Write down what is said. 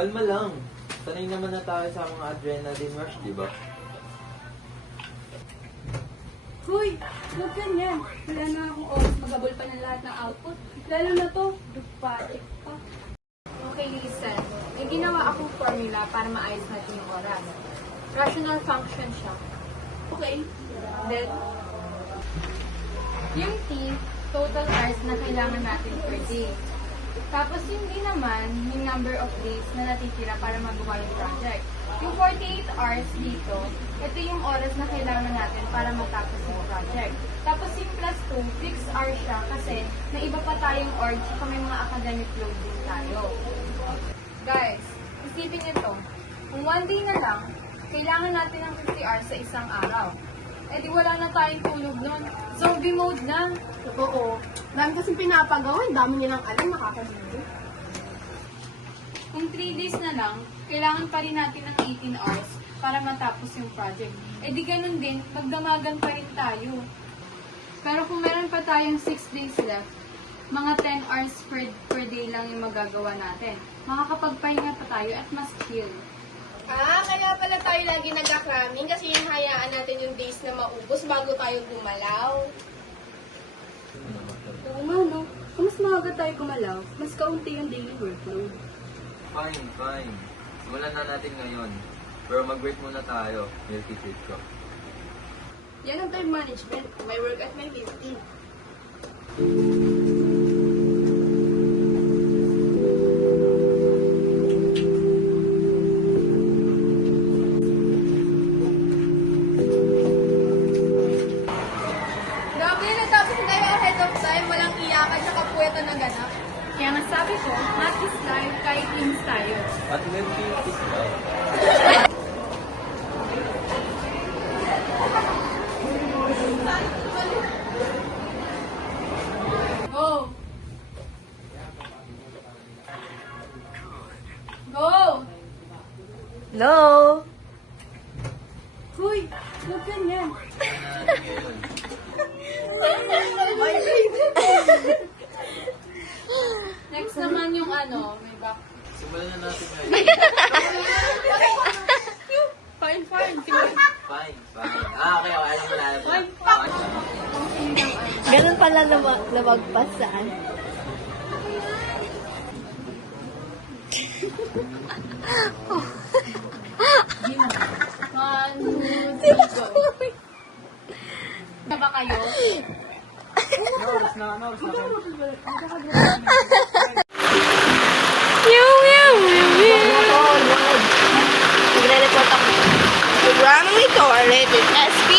Kalma lang. Sanay naman na tayo sa mga adrenaline rush, di ba? Hoy, huwag ganyan. Wala na akong oras magabol pa ng lahat ng output. Lalo na to, project pa. Okay, listen. May ginawa akong formula para maayos natin yung oras. Rational function siya. Okay. Then, yung T, total hours na kailangan natin per day. Tapos yung D naman, yung number of days na natitira para magawa yung project. Yung 48 hours dito, ito yung oras na kailangan natin para matapos yung project. Tapos yung plus 2, 6 hours siya kasi may iba pa tayong org saka may mga academic load din tayo. Guys, isipin nyo to. Kung one day na lang, kailangan natin ng 50 hours sa isang araw. Eh di wala na tayong tulog nun. Zombie mode na. Oo. Dami kasing pinapagawa, dami nilang alam, nakakabili. Kung 3 days na lang, kailangan pa rin natin ng 18 hours para matapos yung project. Eh di ganun din, magdamagan pa rin tayo. Pero kung meron pa tayong 6 days left, mga 10 hours per day lang yung magagawa natin. Makakapagpahinga pa tayo at mas chill. Kaya pala tayo lagi nagka-cramming kasi yung hayaan natin yung days na maubos bago tayo gumalaw. Oo nga, no? Kung mas maaga tayo gumalaw, mas kaunti yung daily workload. Fine. Simulan na natin ngayon. Pero mag-wait muna tayo. Milky treat ko. Yan ang time management. May work at may busy. Grabe, natapos na tayo ahead of time. Walang iyakan sa kapuwetan na ganap. Kaya nga sabi ko, math is life kahit things tayo. At milky is love. Go! Go! Hello? Hoy, huwag ganyan. Next naman yung ano, may back. Simulan na natin ngayon. Fine. Fine. Okay. Alam mo na. Ganun pala lumagpas saan? One, two, three, go. Na ba kayo? Magre-report ako. Programming ito, rated SB